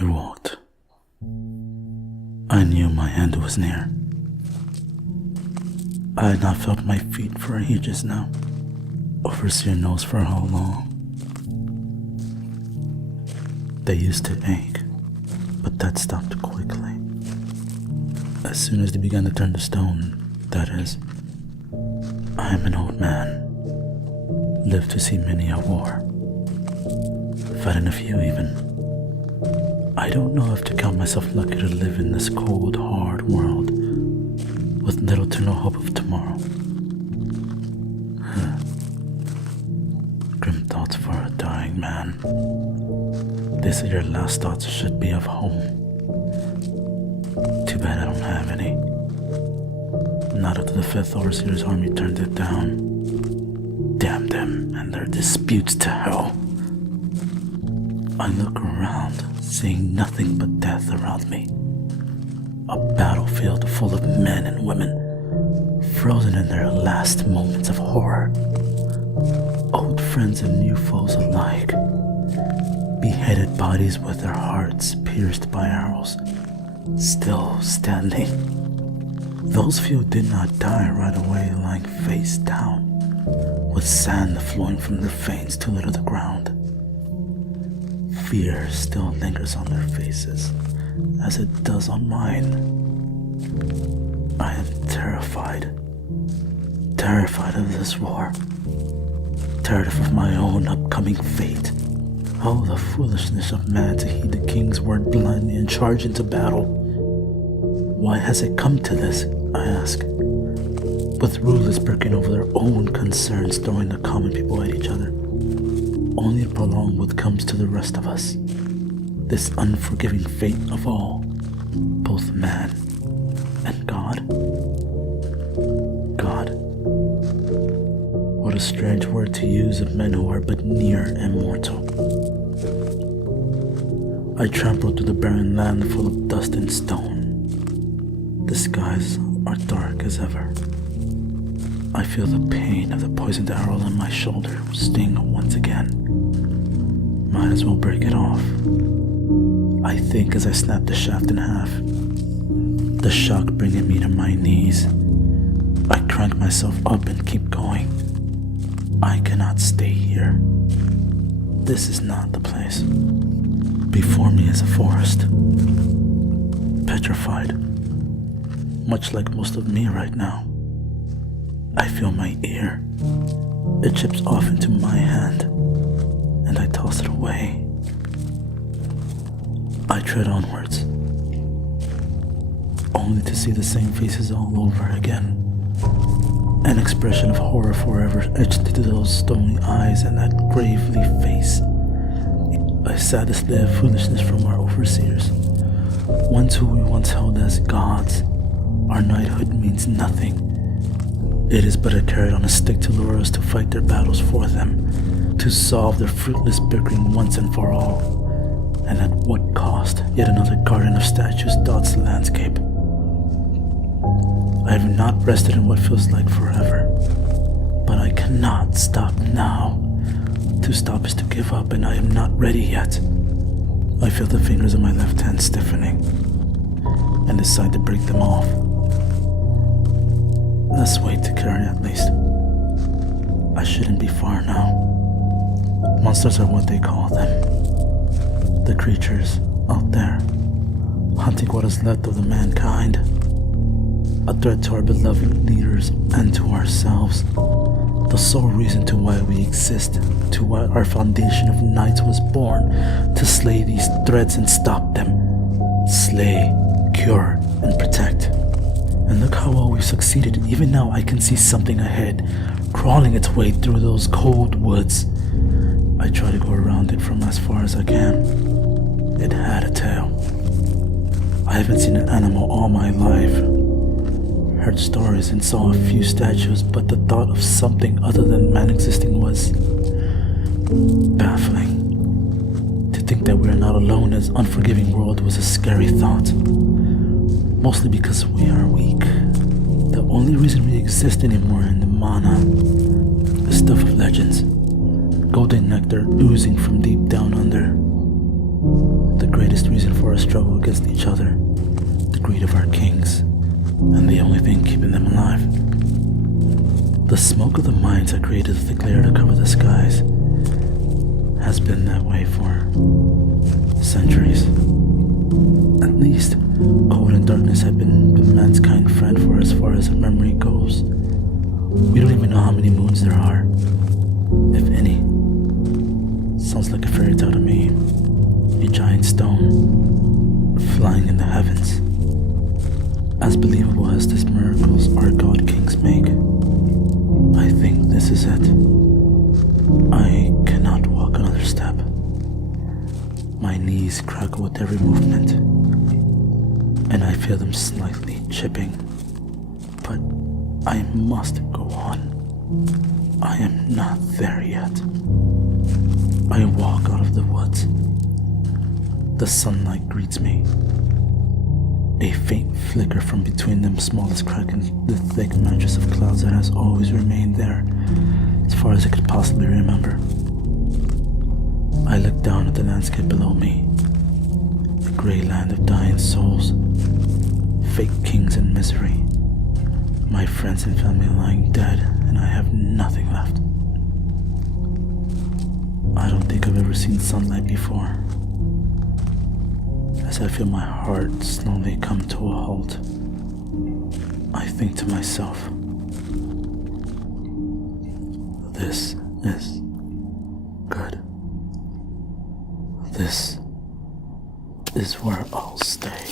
I walked. I knew my end was near. I had not felt my feet for ages now. Overseer knows for how long. They used to ache, but that stopped quickly. As soon as they began to turn to stone, that is. I am an old man. Lived to see many a war. Fought in a few even. I don't know if to count myself lucky to live in this cold, hard world with little to no hope of tomorrow. Grim thoughts for a dying man. They say your last thoughts should be of home. Too bad I don't have any. Not after the 5th Overseer's army turned it down. Damn them and their disputes to hell. I look around, seeing nothing but death around me. A battlefield full of men and women, frozen in their last moments of horror. Old friends and new foes alike. Beheaded bodies with their hearts pierced by arrows, still standing. Those few did not die right away, lying face down, with sand flowing from their veins to litter the ground. Fear still lingers on their faces, as it does on mine. I am terrified. Terrified of this war. Terrified of my own upcoming fate. Oh, the foolishness of man to heed the king's word blindly and charge into battle. Why has it come to this, I ask, with rulers breaking over their own concerns, throwing the common people at each other, only to prolong what comes to the rest of us, this unforgiving fate of all, both man and God. God. What a strange word to use of men who are but near immortal. I trampled through the barren land full of dust and stone. The skies are dark as ever. I feel the pain of the poisoned arrow in my shoulder sting once again. Might as well break it off. I think as I snap the shaft in half, the shock bringing me to my knees. I crank myself up and keep going. I cannot stay here. This is not the place. Before me is a forest. Petrified. Much like most of me right now. I feel my ear. It chips off into my hand, and I toss it away. I tread onwards, only to see the same faces all over again. An expression of horror forever etched into those stony eyes and that gravely face. A sad display of foolishness from our overseers, ones who we once held as gods. Our knighthood means nothing. It is but a carrot on a stick to lure us to fight their battles for them, to solve their fruitless bickering once and for all. And at what cost? Yet another garden of statues dots the landscape. I have not rested in what feels like forever, but I cannot stop now. To stop is to give up, and I am not ready yet. I feel the fingers of my left hand stiffening, and decide to break them off. Less weight to carry at least. I shouldn't be far now. Monsters are what they call them. The creatures out there, hunting what is left of the mankind. A threat to our beloved leaders and to ourselves. The sole reason to why we exist, to why our foundation of knights was born, to slay these threats and stop them. Slay, cure, and protect. And look how well we've succeeded. Even now I can see something ahead, crawling its way through those cold woods. I try to go around it from as far as I can. It had a tail. I haven't seen an animal all my life. Heard stories and saw a few statues, but the thought of something other than man existing was baffling. To think that we are not alone in this unforgiving world was a scary thought. Mostly because we are weak. The only reason we exist anymore in the mana, the stuff of legends, golden nectar oozing from deep down under. The greatest reason for our struggle against each other, the greed of our kings, and the only thing keeping them alive. The smoke of the mines that created the glare to cover the skies has been that way for centuries. At least, cold and darkness have been man's kind friend for as far as memory goes. We don't even know how many moons there are, if any. Sounds like a fairy tale to me. A giant stone flying in the heavens. As believable as these miracles our god kings make, I think this is it. I cannot walk another step. My knees crackle with every movement, and I feel them slightly chipping. But I must go on. I am not there yet. I walk out of the woods. The sunlight greets me. A faint flicker from between them smallest crack in the thick mattress of clouds that has always remained there as far as I could possibly remember. I look down at the landscape below me. The gray land of dying souls. Fake kings in misery. My friends and family lying dead, and I have nothing left. I don't think I've ever seen sunlight before. As I feel my heart slowly come to a halt, I think to myself, this is good. This is where I'll stay.